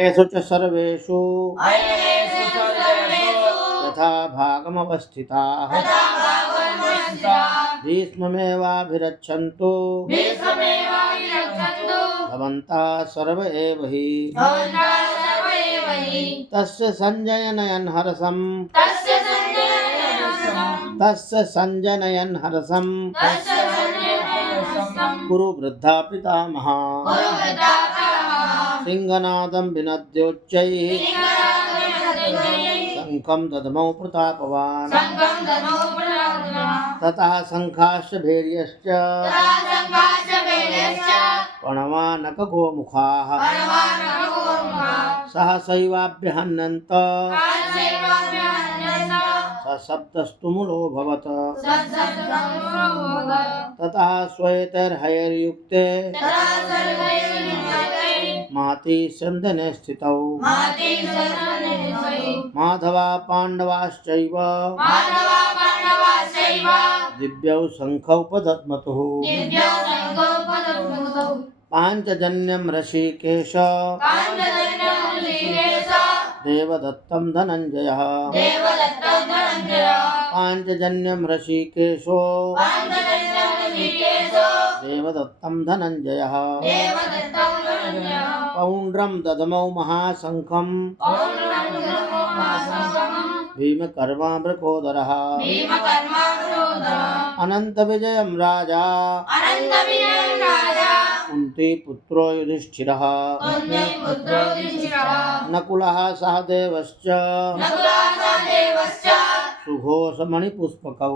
येषु च सर्वेषु यथा भागमवस्थिताः भीष्ममेवाभिरक्षन्तु भवन्तः सर्व एव हि तस्य संजयनयन् हरसम् कुरु वृद्धा पितामहा सिंहनादं विनद्योच्चैः शङ्खं दद्मौ प्रतापवान् ततः शङ्खाश्च भैर्यश्च प्रणवानकगोमुखाः सहसैवाभ्यहन्यन्त सशब्दस्तु मूलोऽभवत् ततः श्वेतैर्हयैर्युक्ते महती स्यन्दने स्थितौ माधवा पाण्डवाश्चैव दिव्यौ शङ्खौ पदद्मतुः पाञ्चजन्यं ऋषिकेश देवदत्तं धनञ्जयः पाञ्चजन्यं ऋषिकेशो देवदत्तं धनञ्जयः पौण्ड्रं ददमौ महाशङ्खं भीमकर्मा वृकोदरः अनन्तविजयं राजा कुन्तीपुत्रो युधिष्ठिरः नकुलः सहदेवश्च सुघोषमणिपुष्पकौ